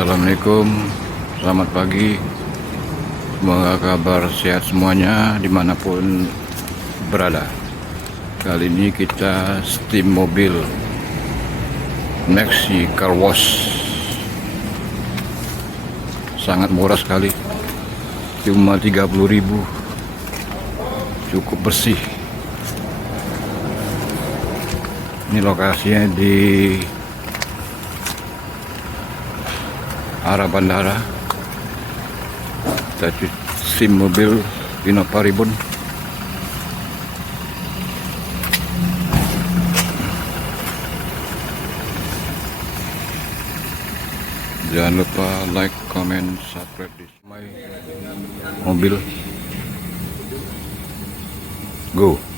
Assalamualaikum, selamat pagi. Semoga kabar sehat semuanya dimanapun berada. Kali ini kita steam mobil Maxi Car Wash. Sangat murah sekali, cuma 30.000, cukup bersih. Ini lokasinya di arah bandara. Kita steam mobil Dino Paribun. Jangan lupa like, comment, subscribe di my mobil. Go.